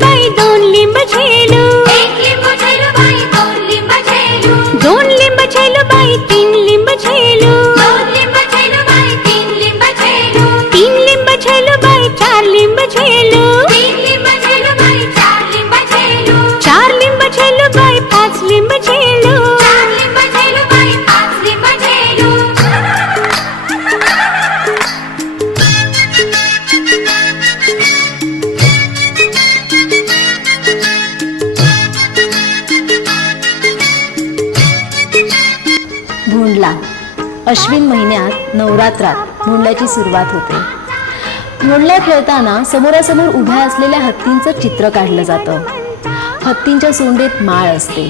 बाई दोन लिंब झेलू, एक लिंब झेलू बाई दोन लिंब झेलू, दोन लिंब झेलू बाई तीन लिंब झेलू, दोन लिंब झेलू बाई तीन लिंब झेलू, तीन लिंब झेलू बाई चार लिंब झेलू, तीन लिंब झेलू बाई चार लिंब झेलू, चार लिंब झेलू बाई पाच लिंब झेलू, चार लिंब झेलू बाई पाच लिंब झेलू। भोंडला अश्विन महिन्यात नवरात्रात भोंडल्याची सुरुवात होते। भोंडला खेळताना समोरासमोर उभ्या असलेल्या हत्तींचं चित्र काढलं जातं। हत्तींच्या सोंडेत माळ असते।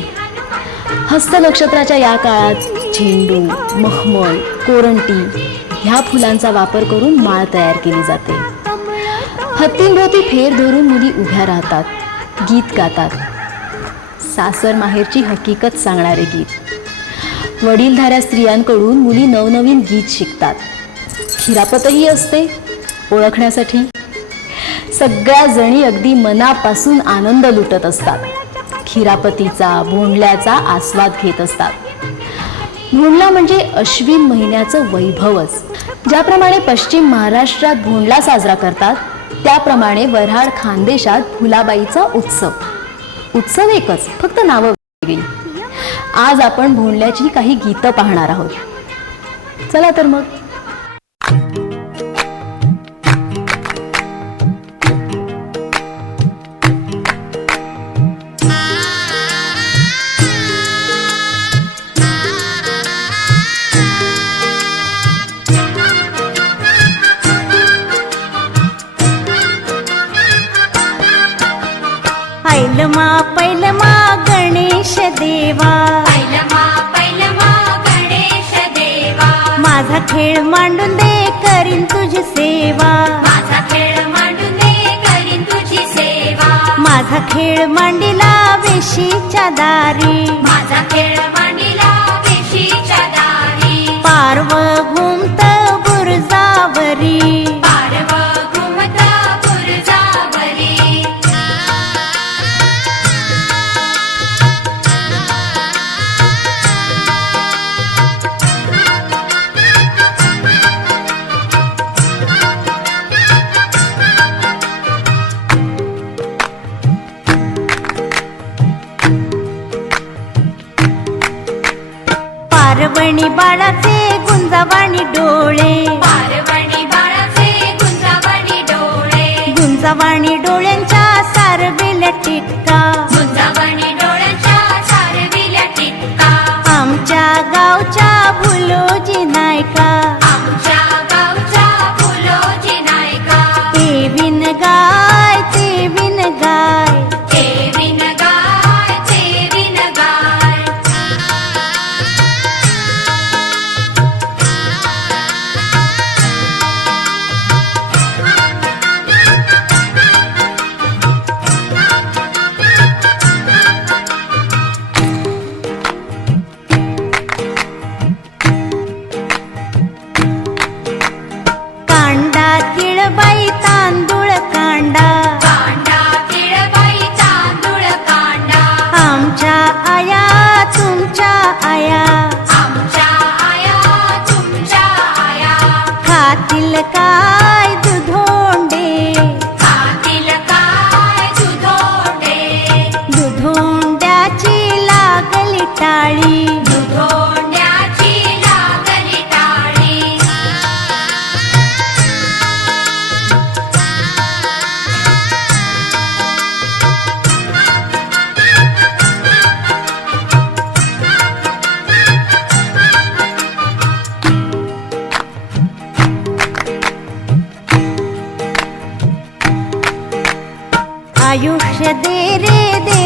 हस्त नक्षत्राच्या या काळात झेंडू, मखमल, कोरंटी ह्या फुलांचा वापर करून माळ तयार केली जाते। हत्तींभोवती फेर धरून मुली उभ्या राहतात, गीत गातात। सासर माहेरची हकीकत सांगणारे गीत। वडीलधाऱ्या स्त्रियांकडून मुली नवनवीन गीत शिकतात। खिरापतही असते ओळखण्यासाठी। सगळ्या जणी अगदी मनापासून आनंद लुटत असतात। खिरापतीचा, भोंडल्याचा आस्वाद घेत असतात। भोंडला म्हणजे अश्विन महिन्याचं वैभवच। ज्याप्रमाणे पश्चिम महाराष्ट्रात भोंडला साजरा करतात, त्याप्रमाणे वऱ्हाड खानदेशात भुलाबाईचा उत्सव। उत्सव एकच, फक्त नावं वेगळी। आज आपण भोंडल्याची काही गीतं पाहणार आहोत। चला तर मग। पैलमा गणेश देवा, पैलमा गणेश देवा, माझा खेळ मांडून दे करीन तुझी सेवा, माझा खेळ मांडून दे करीन तुझी सेवा, माझा खेळ मांडिला वेशीच्या दारी, माझा खेळ मांडिला वेशीच्या दारी, पारव घुमत बुरजावरी, पारव घुमत बुरजावरी, पारवणी बाळाचे गुंजावाणी डोळे, पारवणी बाळाचे गुंजावाणी डोळे, गुंजावाणी डोळ्यांच्या सारविल्या टिटका, गुंजावाणी डोळ्यांच्या सारविल्या टिटका, आमच्या गावच्या भुलोजी नायका, आमच्या गावच्या भुलोजी नायका, ते विन गाय, ते विन गाय, ते विन गाय, ते विन गाय, काय दुधोंडे, खातील काय दुधोंडे, दुधोंड्याची लागली टाळी, दुधोंड्याची लागली टाळी, आयुष्य दे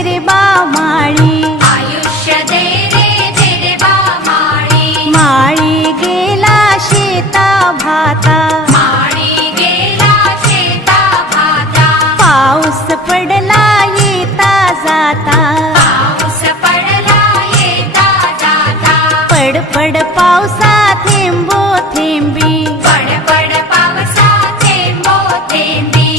रे बा माळी, आयुष्य दे रे बा माळी, माळी गेला शेता भाता, माळी गेला शेता भाता, पाऊस पडला येता जाता, पाऊस पडला येता जाता, पड पड पावसा थेंबो थेंबी, पड पड पावसा थेंबो थेंबी,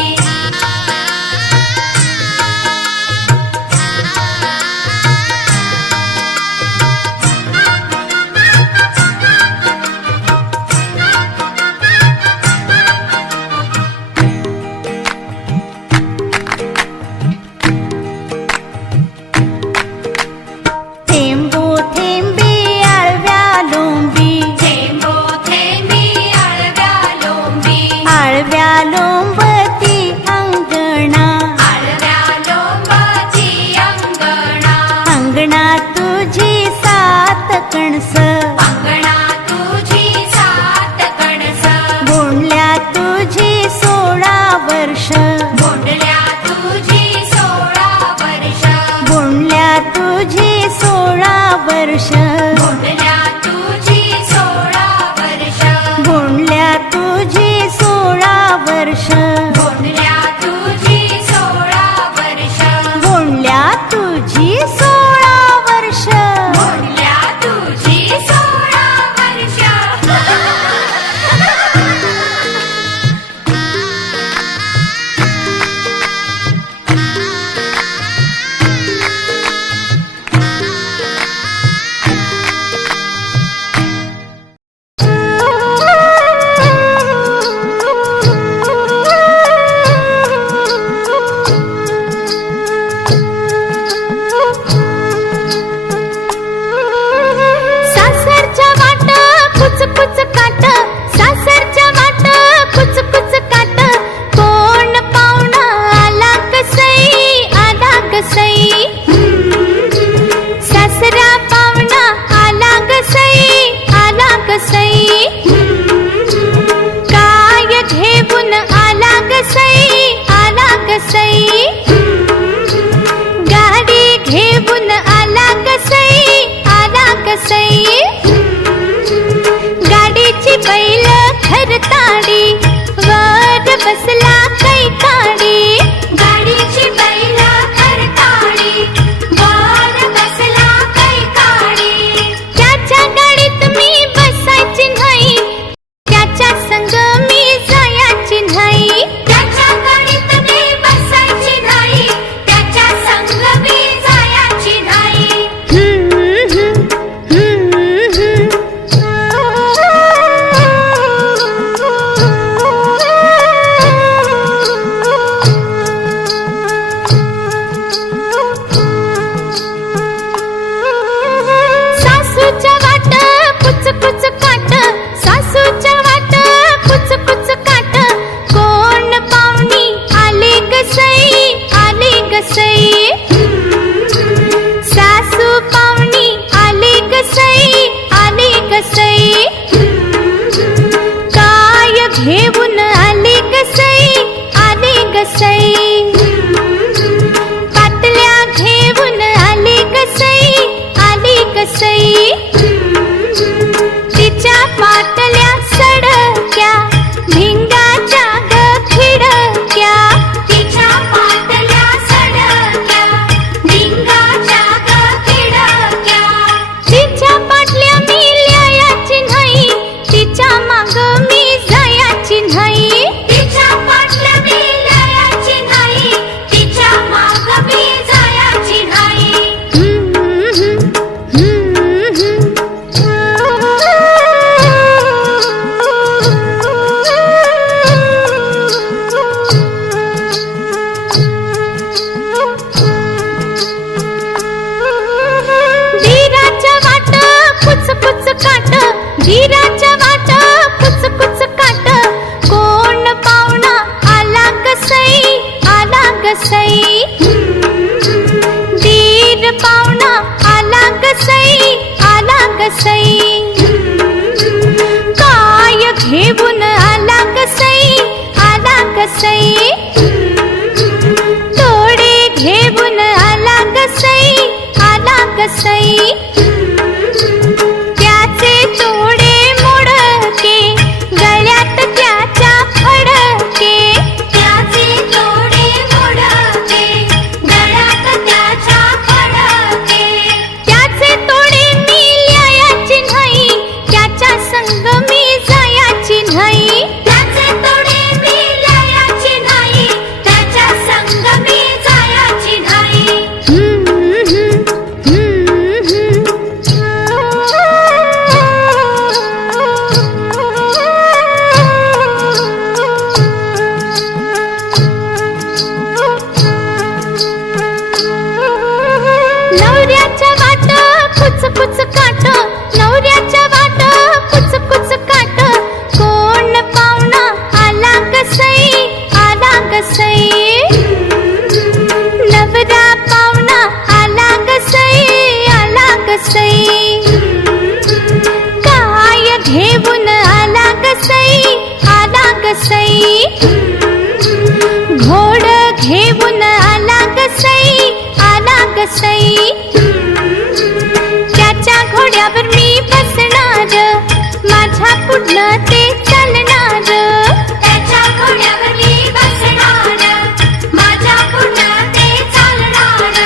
माझी 16 वर्ष मोडल्या तुझी 16 वर्ष सासरच्या वाट कुच कुच काट सासरच्या वाट कुच कुच काट कोण पाहुणा आला कसई आला कसई सासरा पाहुणा आला कसई आला कसई काय घेऊन आला कसई आला कसई गाडी घेऊन आला कसई आला कसई गाडीची बैल खरताडी वर बसला कैकाडी गाडीची बैल खरताडी वर बसला कैकाडी त्याच्या गाडीत मी बसायची नाही त्याच्या संग मी जायची नाही त्याच्या गाडीत मी बसायची नाही त्याच्या संग मी जायची नाही सासूच्या वाट कुच कुच काट सासूच्या वाट कुच कुच काट कोण पाहुणी आली गसई आली गसई सासू पाहुणी आली गसई आली गसई काय घेऊन आली गसई आली गसई पातल्या घेऊन आली गसई आली गसई तिच्या पातल्या सडक्या भिंगाच्या ग खिडक्या तिच्या पातल्या सडक्या भिंगाच्या ग खिडक्या तिच्या पाटल्या मी लिहायची नाही तिच्या माग मी जायची नाही तिच्या पाटल्या मी लयाची नाही तिच्या माग मी जायची नाही धीराच्या वाट कुच कुच काट धीराच्या वाट कुच कुच काट कोण पाहुणा आला कसई आला कसई धीर पाहुणा आला कसई आला कसई काय घेऊन आला कसई आला कसई तोडे घेऊन आला कसई आला कसई त्याचे तोडे मोडके गळ्यात त्याच्या फडके त्याचे तोडे मोडके गळ्यात त्याच्या फडके त्याचे तोडे मी लिहायची नाही त्याच्या संग मी जायची नाही त्याचे तोडे मी लयाची नाही त्याच्या संग मी जायची नाही नवऱ्याच्या वाट कुच कुच काट नवऱ्याच्या वाट कुच कुच काट कोण पाहुणा आला कसई आला कसई नवरा पाहुणा आला कसई आला कसई काय घेऊन आला कसई आला कसई घोड घेऊन आला कसई आला कसई त्याच्या घोड्यावर मी बसणार माझ्या पुढलं ते चालणार त्याच्या घोड्यावर मी बसणार माझ्या पुढं ते चालणार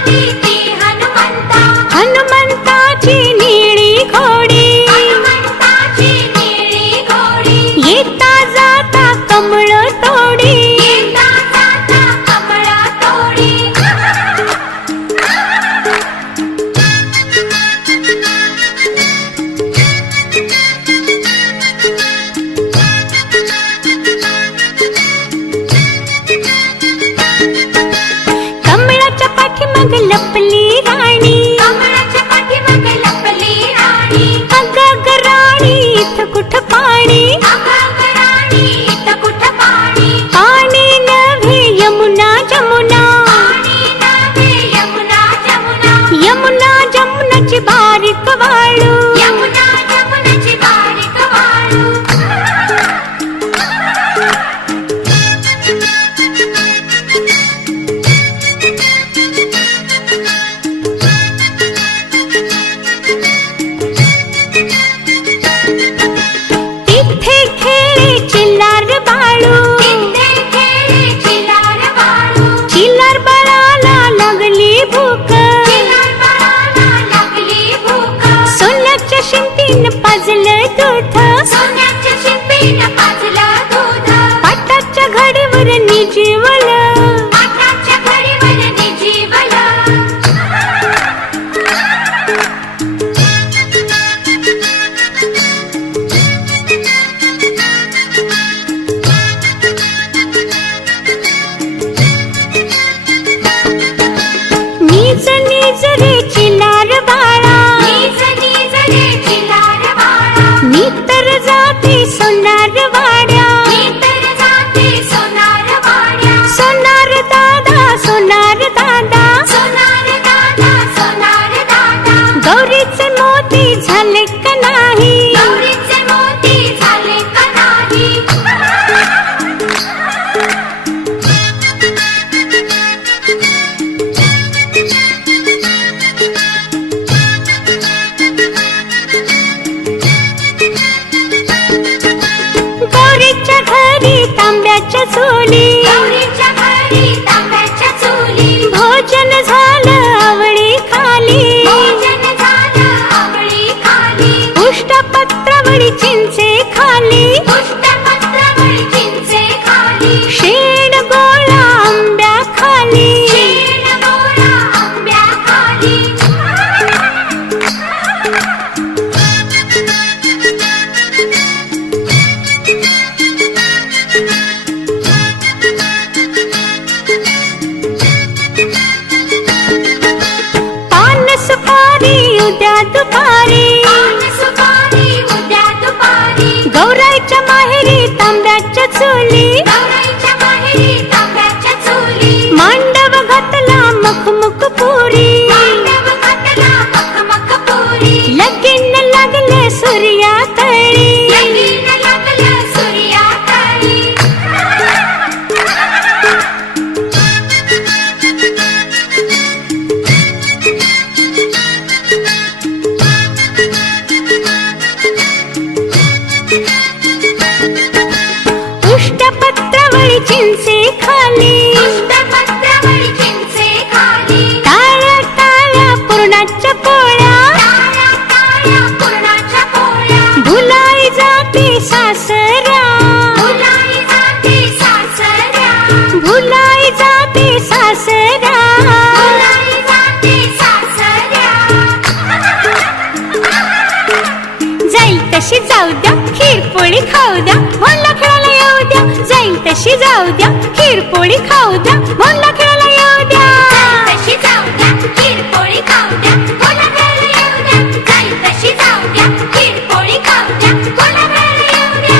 आली ती हनुमंता, हनुमंताची निळी घोडी, हनुमंताची निळी घोडी, येता जाता कमळ तोडी, येता जाता कमळा तोडी. कमळाच्या पाठीमाग लपली राणी, कमळाच्या पाठीमाग लपली राणी, अगं ग राणी इथं कुठं पाणी, अगं राणी इथं कुठं पाणी, पाणी नव्हे यमुना जमुना, पाणी नव्हे यमुना जमुना, यमुना जमुनाची बारीक वाळू, यमुना जमुनाची बारीक वाळू. तिथे खेळे चिल्लार बाळू, तिथे खेळे चिलार बाळू, चिल्लार बाळाला लागली भूक, चिलार बाळाला लागली भूक, सोन्याच्या शिंपीन पाजलं दूध, सोन्याच्या शिंपीनं पाजलं दूध, पाटाच्या घडीवर निजीवलं, पाटाच्या घडीवर निजीवलं. नीज नीज रे चिल्लार बाळा, नीज नीज रे चिलार बाळा, मी तर जाते सोनार वाड्या, मी तर जाते सोनार वाड्या, सोनार दादा सोनार दादा, सोनार दादा, सोनार दादा, गौरीचे मोती झाले का नाही, गौरीचे मोती झाले का नाही. गौरीच्या घरी तांब्याच्या चुली, गौरीच्या घरी तांब्याच्या चुली, भोजन झालं आवळी खाली, भोजन झालं आवळी खाली, उष्टपत्रावळी चिंचे खाली, पुष्पपत्रावळ चिंचे खाली, शेण गोळा आंब्या खाली, शेण गोळा आंब्या खाली. पान सुपारी उद्या दुपारी, पान सुपारी उद्या दुपारी, गौराईच्या माहेरी तांब्याच्या चुली, गौराईच्या माहेरी तांब्याच्या चुली, मांडव घातला मखमुख पुरी, मांडव घातला मखमख पुरी, लगीन लागले सूर्यातळी, लगीन लागलं सूर्यातळी. उष्टपत्रावळी चिंचे खाली, पुष्पपत्रावळ चिंचे खाली, टाळ्या टाळ्या पुरणाच्या पोळ्या, टाळ्या टाळ्या पुरणाच्या पोळ्या, भुलाई जाते सासऱ्या, फुलाई जाते सासऱ्या, भुलाई जाते सासऱ्या, फुलाई जाते सासऱ्या. जाईल तशी जाऊ द्या खीरपोळी खाऊ द्या, म्हणला खेळायला येऊ द्या, जाईल तशी जाऊ द्या खीरपोळी खाऊ द्या, म्हणला खेळायला येऊ द्या. तशी जाऊ द्या खीरपोळी खाऊ द्या, कोणा घरी येऊ द्या, जाईल तशी जाऊ द्या खीरपोळी खाऊ द्या, कोणा घरी येऊ द्या.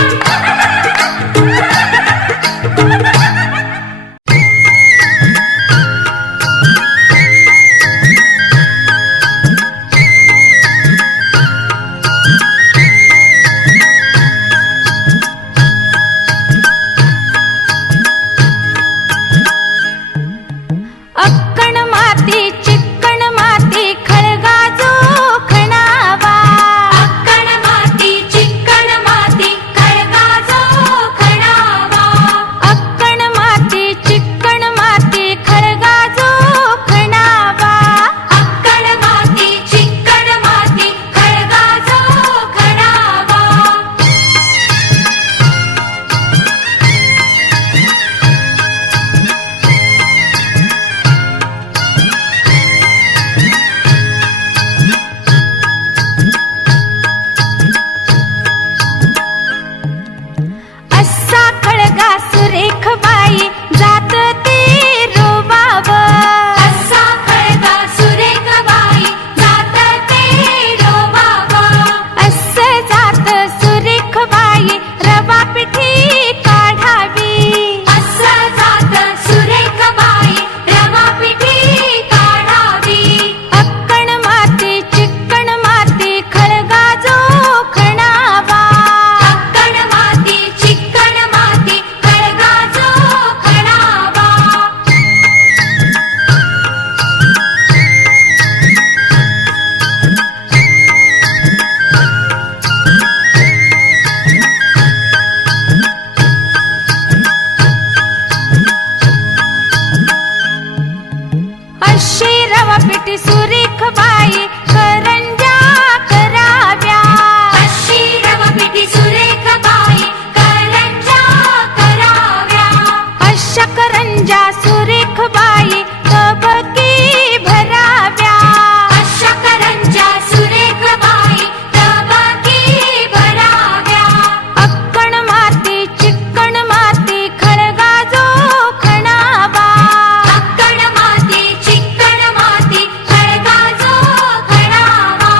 रवा पिठी सुरेख बाई करंजा कराव्या. अशी रवा पिठी सुरेख बाई करंजा कराव्या. अशा करंजा सुरेख बाई तबकी भराव्या. अशा करंजा सुरेख बाई तबकी भराव्या. अक्कण माती चिक्कण माती खळगा जो खणावा. अक्कण माती चिक्कण माती खळगा जो खणावा.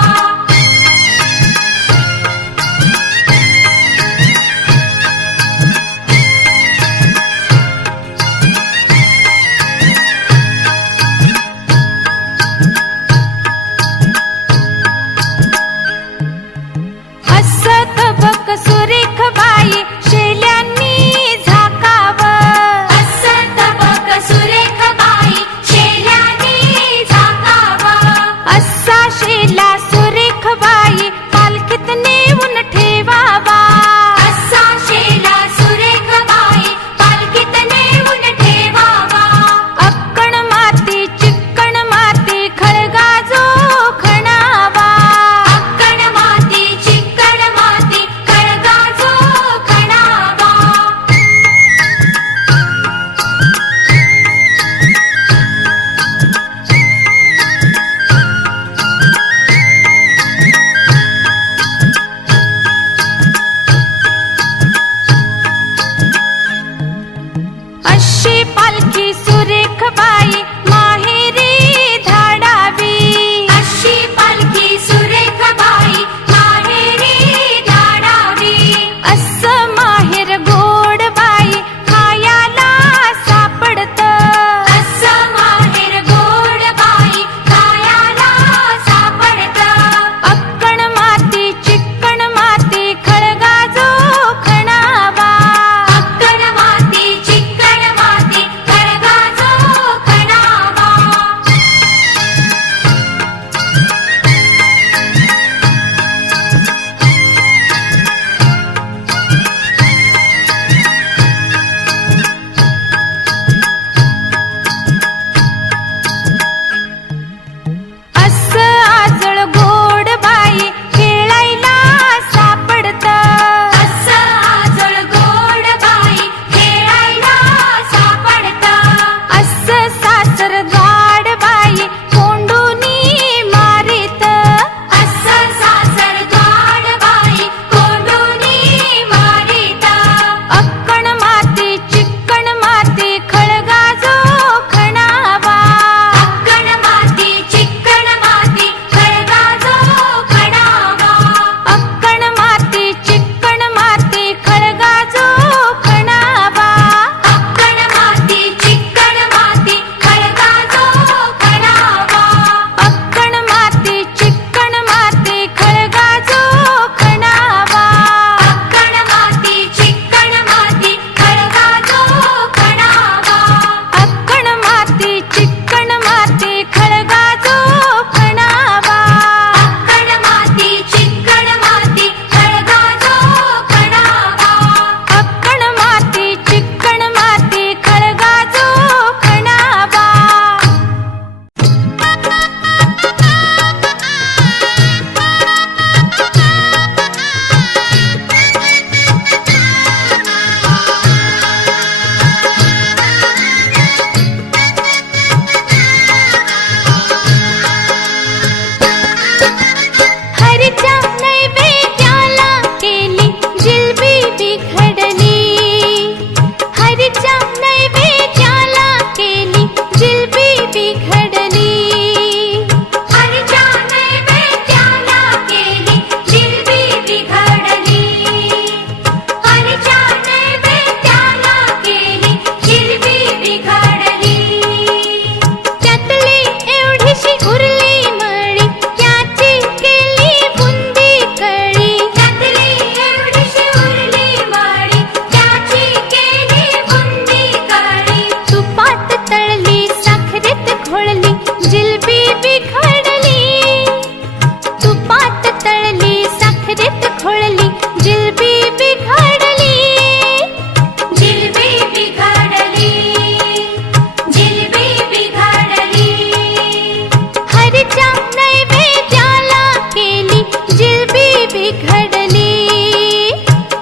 हरच्या नैवेद्याला केली जिलबी बिघडली.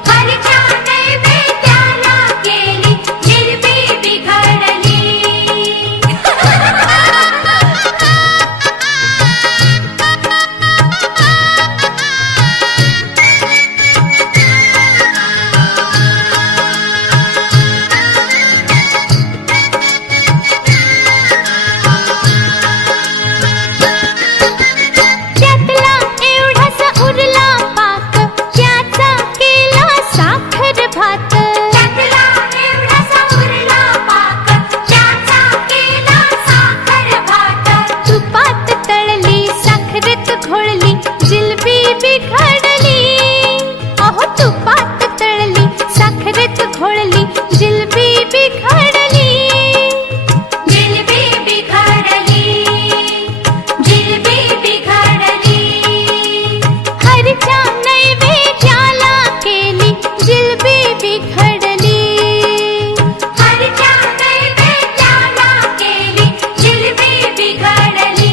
हरच्या नैवेद्याला केली जिलबी बिघडली. त्यातला एवढासा उरला पाक त्याचा केला साखर भात. त्यातला एवढासा उरला पाक त्याचा केला साखर भात. तुपात तळली साखरेत घोळली जिलबी बिघडली. अहो तुपात तळली साखरेत घोळली जिलबी बिघडली. जिलबी बिघडली. जिलबी बिघडली. हरच्या नैवेद्याला केली जिलबी बिघडली. हरच्या नैवेद्याला केली जिलबी बिघडली.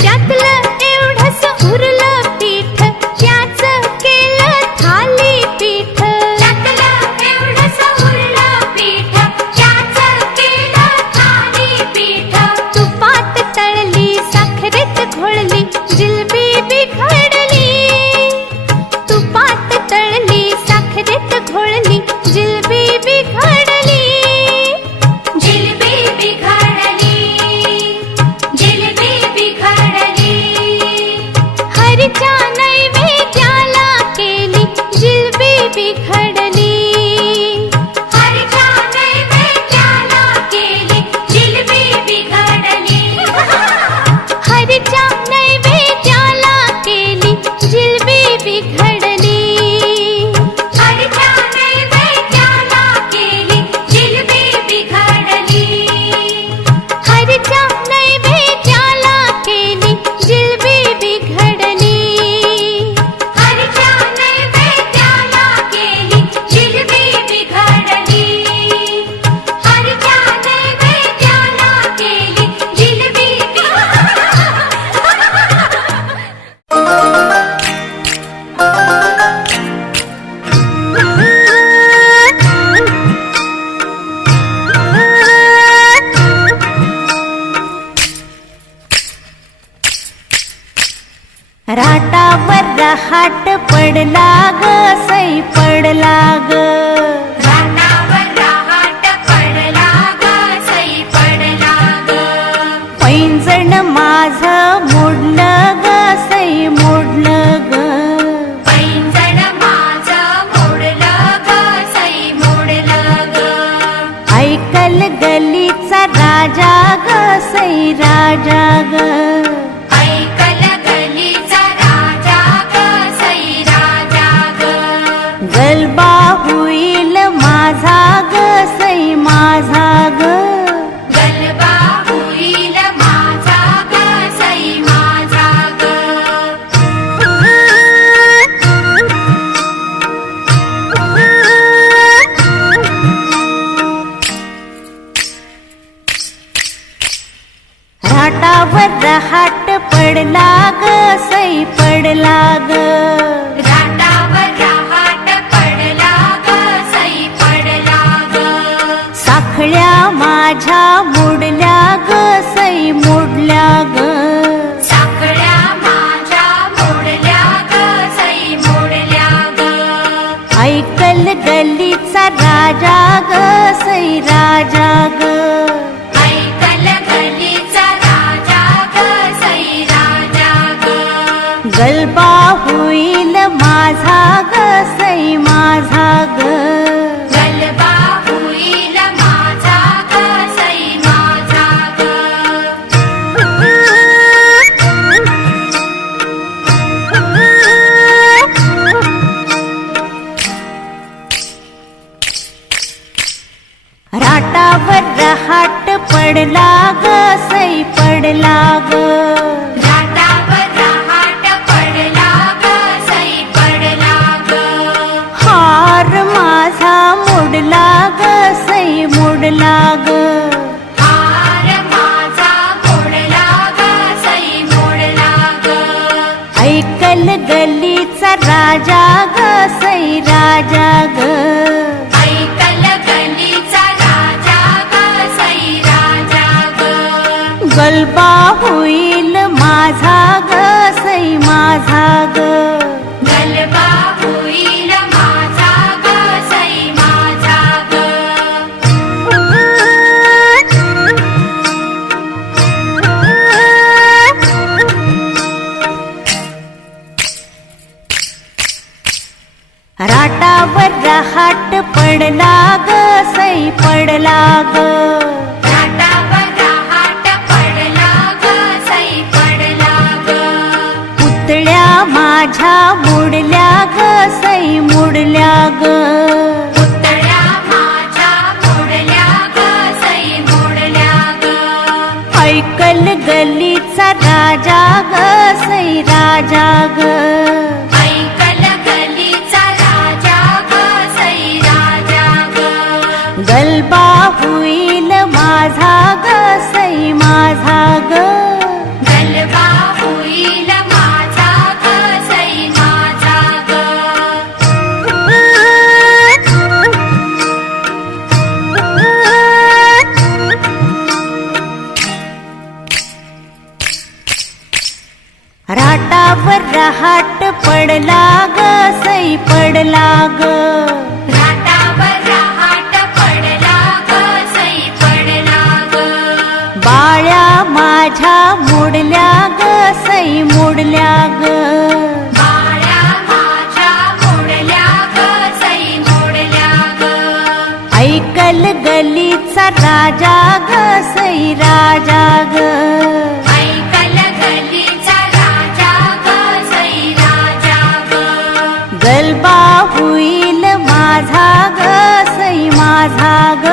त्यातलं एवढंसं उरलं पीठ त्याचं केलं थालीपीठ. त्यातलं एवढंसं उरलं पीठ त्याचं केलं थालीपीठ. तुपात तळली साखरेत घोळली जिलबी बिघडली. तुपात तळली साखरेत घोळली जिलबी बिघडली. जिलबी बिघडली. जिलबी बिघडली. हरच्या नैवेद्याला केली जिलबी बिघडली. हरच्या नैवेद्याला केली जिलबी बिघडली. हरच्या नैवेद्याला केली जिलबी बिघडली. हरच्या नैवेद्याला केली जिलबी बिघडली. हरच्या नैवेद्याला केली जिलबी बिघडली. हरच्या नैवेद्याला केली जिलबी बिघडली. हरच्या नैवेद्याला केली जिलबी राटावर रहाट पडला ग सई पडला ग. रानावर रहाट पडला ग सई पडला ग. पैंजण माझं मोडलं ग सई मोडलं ग. पैंजण माझं मोडलं ग सई मोडलं ग. ऐकल गलीचा राजा ग सई राजा ग. ऐकल गलीचा राजा ग सई राजा ग. गलबा होईल माझा ग सई माझा ग. गलबा होईल माझा ग सई माझा ग. राटावर रहाट पडला ग सई पडला ग. राटावर रहाट पडला ग सई पडला ग. साखळ्या माझ्या मोडल्या ग सई मोडल्या ग. साखळ्या माझ्या मोडल्या ग सई मोडल्या ग. ऐकल गलीचा राजा ग सई राजा ग. ऐकल गलीचा राजा ग सई राजा ग. गलबा होईल पडला ग सई पडला ग राटावर रहाट पडला ग सई पडला ग हार माझा मोडला ग सई मोडला ग हार माझा मोडला ग सई मोडला ग ऐकल गल्लीचा राजा ग सई राजा ग ऐकल गल्लीचा राजा ग सई राजा ग गलबा होईल माझा ग सई माझा ग गलबा होईल माझा ग सई माझा ग राटावर रहाट पडला ग सई पडला ग राटावर रहाट पडला ग सई पडला ग पुतळ्या माझ्या मोडल्या ग सई मोडल्या ग पुतळ्या माझ्या मोडल्या ग सई मोडल्या ग ऐकल गल्लीचा राजा ग सई राजा ग ऐकल गल्लीचा राजा ग सई राजा ग गलबा होईल माझा ग सई माझा ग गलबा होईल माझा ग सई माझा ग राटावर रहाट पडला ग सई पडला ग राटावर रहाट पडला ग सई पडला ग बाळ्या माझ्या मोडल्या ग सई मोडल्या ग बाळ्या माझ्या मोडल्या ग सई मोडल्या ग ऐकल गल्लीचा राजा ग सई राजा ग ऐकल गल्लीचा राजा ग सई राजा ग गलबा होईल माझा ग सई माझा ग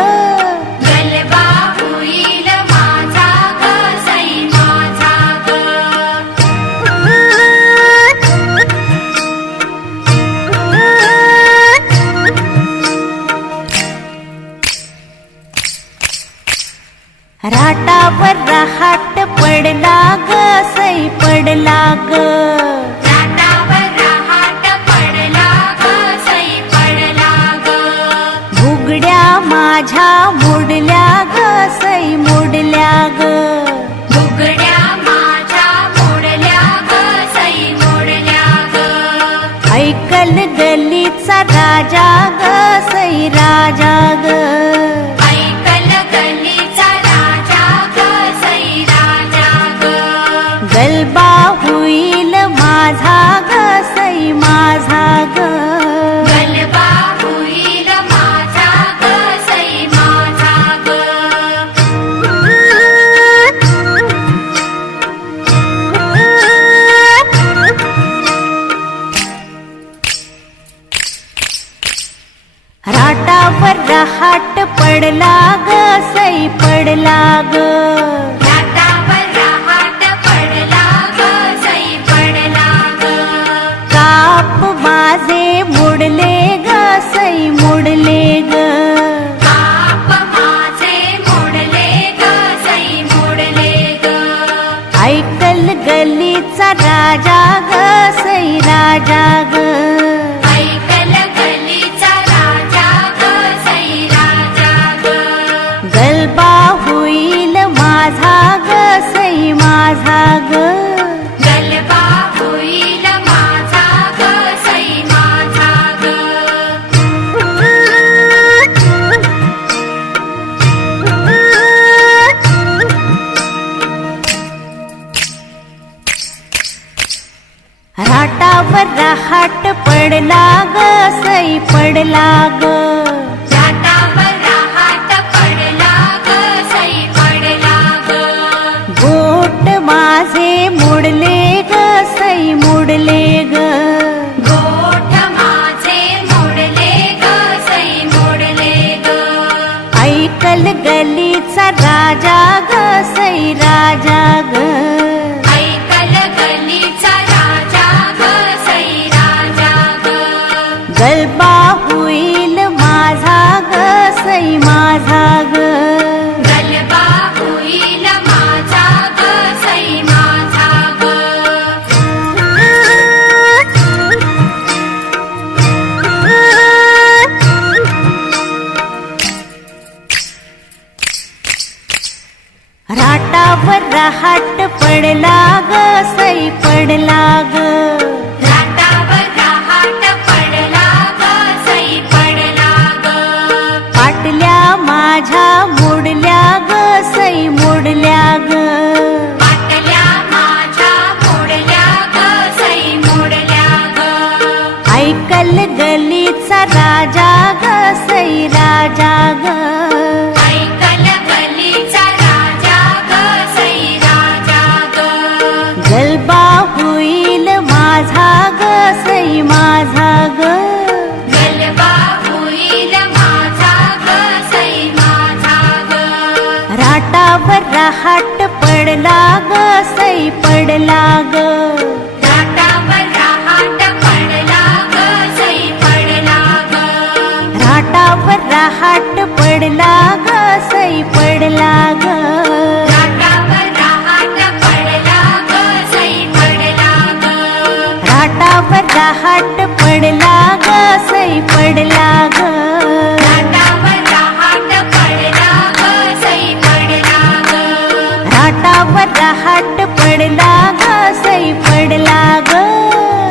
गलबा होईल माझा ग सई माझा ग राटावर रहाट पडला ग सई पडला ग राटावर रहाट पडला ग सई पडला ग बुगड्या माझ्या मोडल्या ग सई मोडल्या ग बुगड्या माझ्या मोडल्या ग सई मोडल्या ग ऐकल गल्लीचा राजा ग सई राजा ग ऐकल गल्लीचा राजा ग सई राजा ग गलबा होईल माझा ग सई माझा ग गलबा होईल माझा ग सई माझा ग राटावर रहाट पडला ग सई पडला ग राटावर रहाट पडला ग सई पडला ग काप माझे मोडले ग सई मोडले ग काप माझे मोडले ग सई मोडले ग ऐकल गल्लीचा राजा ग सई राजा ग ऐकल गल्लीचा राजा ग सई राजा ग गलबा होईल माझा ग सई माझा ग गलबा होईल माझा ग सई माझा ग राटावर रहाट पडला ग सई पडला ग राटावर रहाट पडला ग सई पडला ग गोट माझे मोडले ग सई मोडले ग गोठ माझे मोडले ग सई मोडले ग ऐकल गलीचा राजा ग सई राजा ग. ऐकल गलीचा राजा ग सई राजा ग. गलबा होईल माझा ग सई माझा ग. गलबा होईल माझा ग सई माझा ग. राटावर रहाट पडला ग सई पडला ग. राटावर रहाट पडला ग सई पडला ग. पाटल्या माझ्या मोडल्या ग सई मोडल्या ग. पाटल्या माझ्या मोडल्या ग सई मोडल्या ग. ऐकल गलीचा राजा ग सई राजा ग. ऐकल गलीचा राजा ग सई राजा ग. गलबा होईल माझा ग सई माझा ग. गलबा होईल माझा ग सई माझा ग. राटावर रहाट पडला ग सई पडला ग. राटावर रहाट पडला ग सई पडला ग. राटावर रहाट पडला ग सई पडला ग. राटावर रहाट पडला ग सई पडला ग. राटावर रहाट पडला ग सई पडला ग. राटावर रहाट पडला ग सई पडला ग. राटावर रहाट पडला ग सई पडला ग.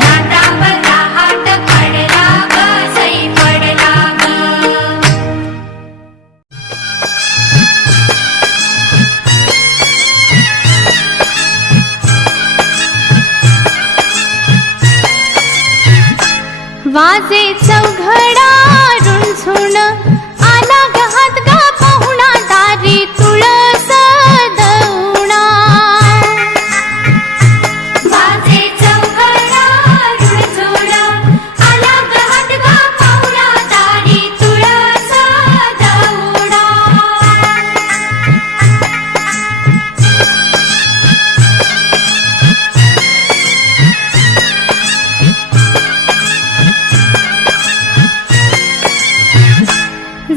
राटावर रहाट पडला ग सई पडला ग. वाजे चौघडा रुंझुण आला गहात गा पाहुणा दारी तुळस दौणा. वाजे चौघडा रुळझुळ आला गहात गा पाहुणा दारी तुळस दौडा.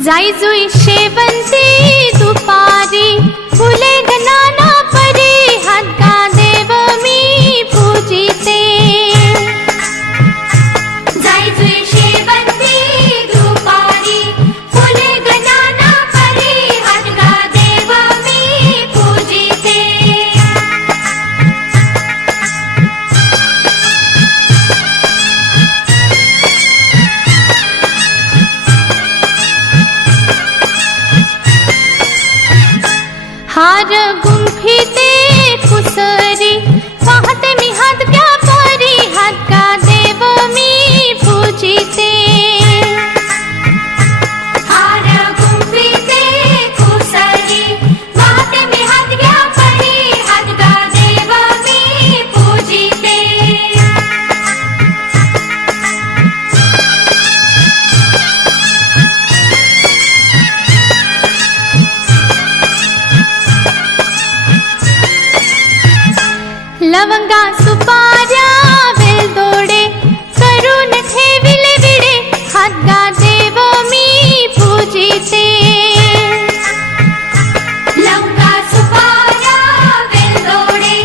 जाई जुई शेवंती दुपारी फुले गनाना परी हात गा देव मी पूजिते. जाई जुई शेवंती दुपारी फुले गणाना परी हात गा देव मी पूजिते. हार गुंफिते कुसरी पाहते मी हात क्या परी हात गा देव मी पूजिते. हार गुंफिते कुसरी वाहते मी हात घ्या परी हात गा देव मी पूजिते. लवंगा सुपाऱ्या वेलदोडे करून ठेविले विडे हात गा देव मी पूजिते. लवंगा सुपाऱ्या वेलदोडे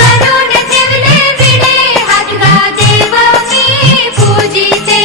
करून ठेवले विडे हात गा देव मी पूजिते.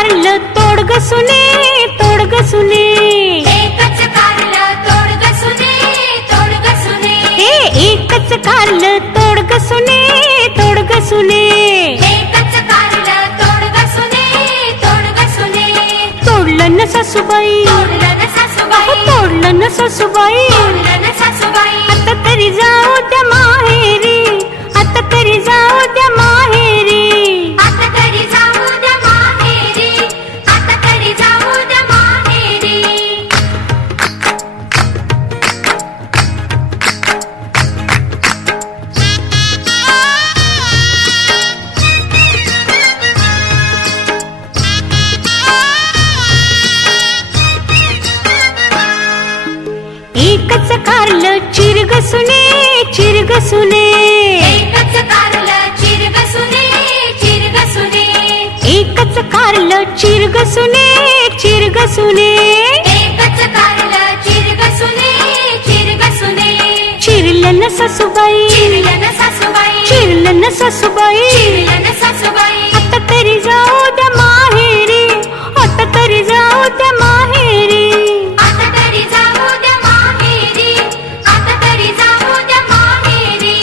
कारलं तोडग सुने, तोडग सुने. एकच कारलं तोडग सुने, तोडग सुने. हे एकच कारलं तोडग सुने, तोडग सुने. एकच कारलं तोडग सुने, तोडग सुने. तोडलं न सासूबाई, तोडलं न सासूबाई, तोडलं न सासूबाई. तोडलं न सासूबाई. आता तरी जाऊ द्या माहेरी, आता तरी जाऊ द्या माहेरी. आता तरी जाऊ द्या माहेरी, आता तरी जाऊ द्या माहेरी. एकच कारलं चिरग सुने, चिरग सुने. एकच कारलं चिरग सुने, चिरग सुने. एकच कारलं चिरग सुने, चिरग सुने. एकच कारलं चिरग सुने, चिरग सुने. चिरलं न सासूबाई, चिरलं न सासूबाई, चिरलं न सासूबाई. चिरलं न सासूबाई. आता तरी जाऊ द्या माहेरी, आता तरी जाऊ द्या माहेरी. आता तरी जाऊ द्या माहेरी, आता तरी जाऊ द्या माहेरी.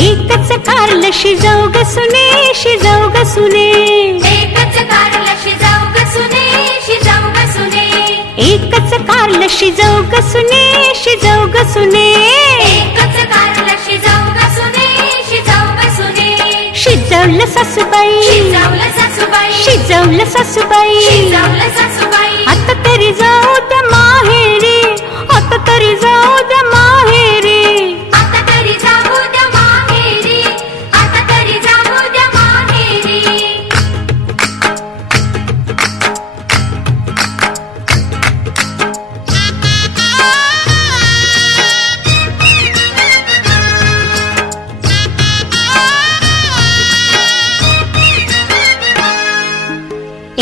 एकच कारलं शिजव ग सुने, शिजव ग सुने. एकच कारलं शिजाऊ ग सुने, शिजाऊ ग सुने. एकच कारलं शिजव ग सुने, शिजव ग सुने. एकच कारलं शिजाऊ ग सुने, शिजाऊ ग सुने. शिजवलं सासूबाई, शिजावलं सासूबाई, शिजवलं सासूबाई. शिजावलं सासूबाई. आता तरी जाऊ द्या माहेरी, आता तरी जाऊ द्या माहेरी. आता तरी जाऊ द्या माहेरी, आता तरी जाऊ द्या माहेरी.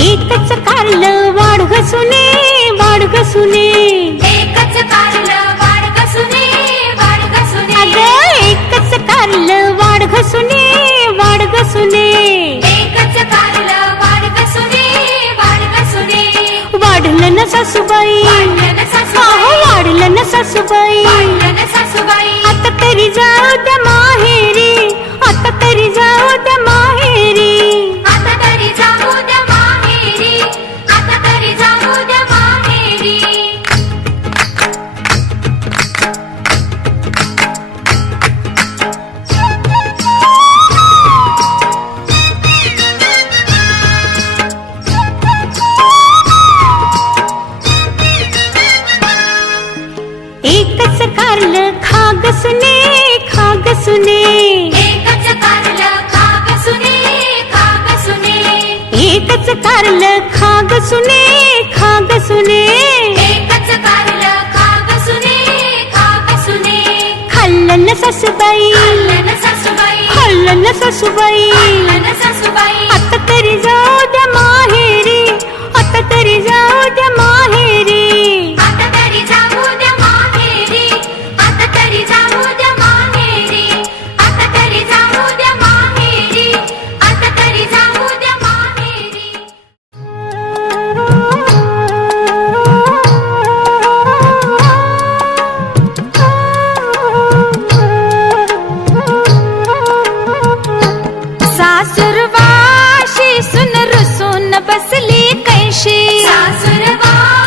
एकच कारलं वाढ ग सुने, वाढ ग सुने. एकच कारलं वाढ ग सुने, वाढ ग सुने. अगं एकच कारलं वाढ ग सुने, वाढ ग सुने. एकच कारलं वाढ ग सुने, वाढ ग सुने. वाढलं न सासूबाई, वाढलं न सासूबाई. अहो वाढलं न सासूबाई. वाढलं न सासूबाई. आता तरी जाऊ द्या माहेरी, आता तरी जाऊ द्या माहेरी. आता तरी जाऊ द्या माहेरी, आता तरी जाऊ द्या माहेरी. एकच कारलं खा ग सुने, खा ग सुने. एकच कारलं खा ग सुने, खा ग सुने. एकच कारलं खा ग सुने, खा ग सुने. एकच कारलं खा ग सुने, खा ग सुने. खाल्लं न सासूबाई, खाल्लं न सासूबाई, खाल्लं न सासूबाई. खाल्लं न सासूबाई. आता तरी जाऊ द्या माहेरी, आता तरी जाऊ द्या माहेरी. आता तरी जाऊ द्या माहेरी, आता तरी जाऊ द्या माहेरी. आता तरी जाऊ द्या माहेरी, आता तरी जाऊ द्या माहेरी. सासुरवाशी सुन रुसून बसली कैशी. सासुरवाशी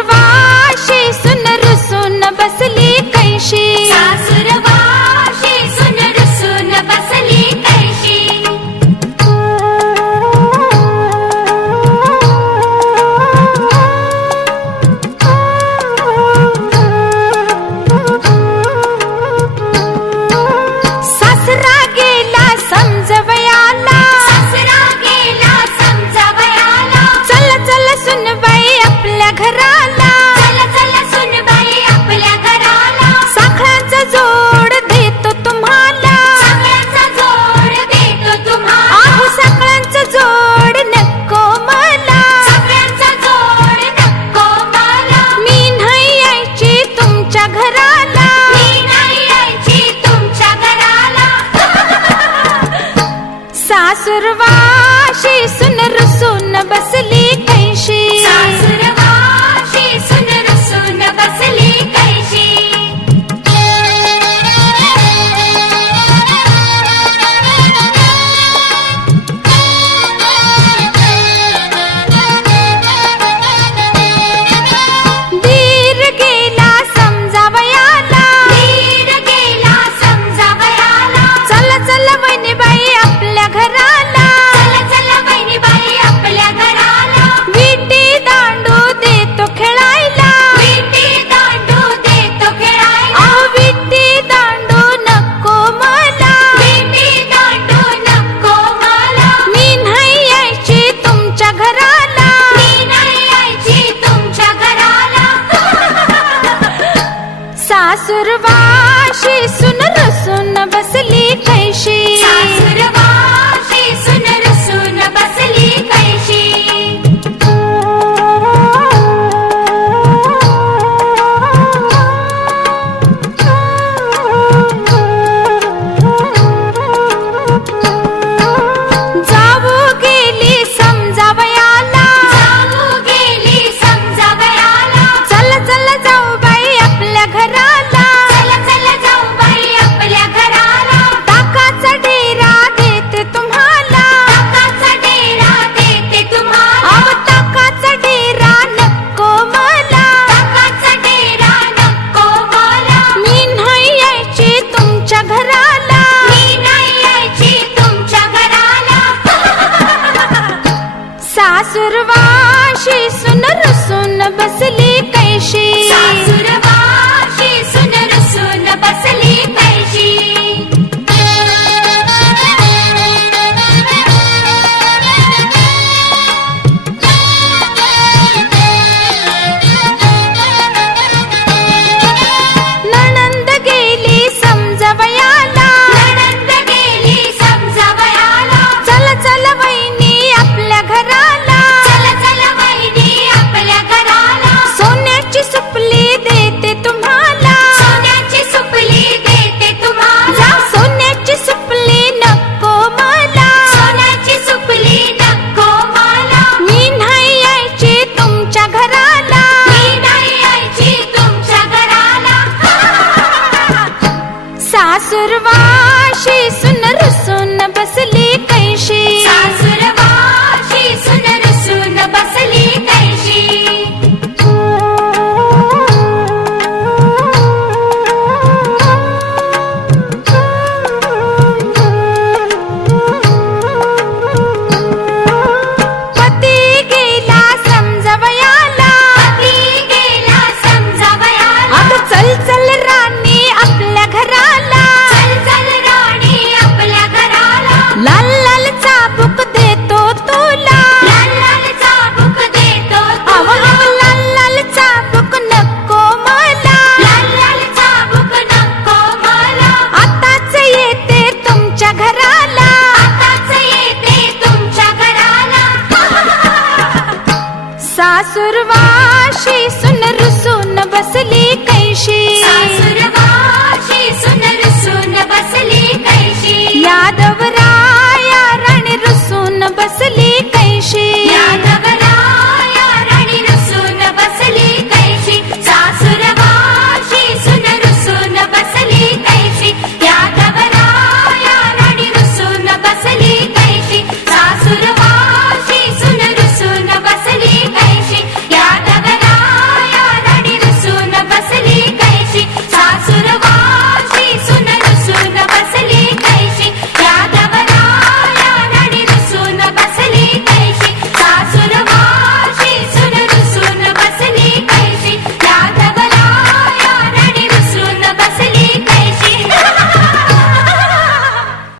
सासुरवाशी सुन रुसून बसली कैशी सासुरवाशी सुन रुसून बसली कैशी सासरा गेला समजवयाला सासरा गेला समजावयाला चल चल सुनबाई आपल्या घराला चल चल सुनबाई आपल्या घराला साखळांचा जोड देतो तुम्हाला सगळ्यांचा जोड देतो तुम्हाला आहो साखळांचा जोड नको मला सगळ्यांचा जोड नको मला मी नाही यायची तुमच्या घराला मी नाही यायची तुमच्या घराला सासुरवाशी सुन रुसून बसली कैशी सासुरवाशी सुन रुसून बसली कैशी दीर गेला समजावयाला धीर गेला समजावयाला चल चल वहिनीबाई आपल्या घराला चल चल बहिणीबाई आपल्या घराला विटी दांडू देतो खेळायला विटी दांडू देतो खेळायला आहो विटी दांडू नको मला विटी दांडू नको मला मी नाही यायची तुमच्या घराला मी नाही यायची तुमच्या घराला सासुरवाशी सुन रुसून बसली कैशी सासुरवाशी सुन रुसून बसली कैशी जाऊ गेली समजावयाला जाऊ गेली समजावयाला चल चल जाऊ बाई आपल्या घराला चल चल जाऊ बाई आपल्या घराला ताकाचा डेरा देते तुम्हाला ताकाचा डेरा देते तुम्हाला आव ताकाचा डेरा नको मला ताकाचा डेरा नको मला मी नाही यायची तुमच्या घराला मी नाही यायची तुमच्या घराला सासुरवाशी सुन रुसून बसली कैशी सासुरवाशी सुन रुसून बसली कैशी नणंद गेली समजवयाला नणंद गेली समजावयाला चल चल वहिनी आपल्या घराला चल चल वहिनी आपल्या घराला सोन्याची सुपली देते तुम्हाला सोन्याची सुपली देते तुम्हाला जा सोन्याची सुपली नको मला सोन्याची सुपली नको मला मी नाही यायची तुमच्या घराला मी नाही यायची तुमच्या घराला सासुरवाशी सुन रुसून बसली कैशी सासुरवाशी सुन रुसून बसली कैशी पती गेला समजवयाला पती गेला समजावयाला अग चल चल राणी आपल्या घराला चल चल राणी आपल्या घराला लाल लाल चाबूक देतो तुला लाल लाल चाबूक देतो अव तुला अव लाल लाल चाबूक नको मला लाल लाल चाबूक नको मला आताच येते तुमच्या घराला आताच येते तुमच्या घराला सासुरवाशी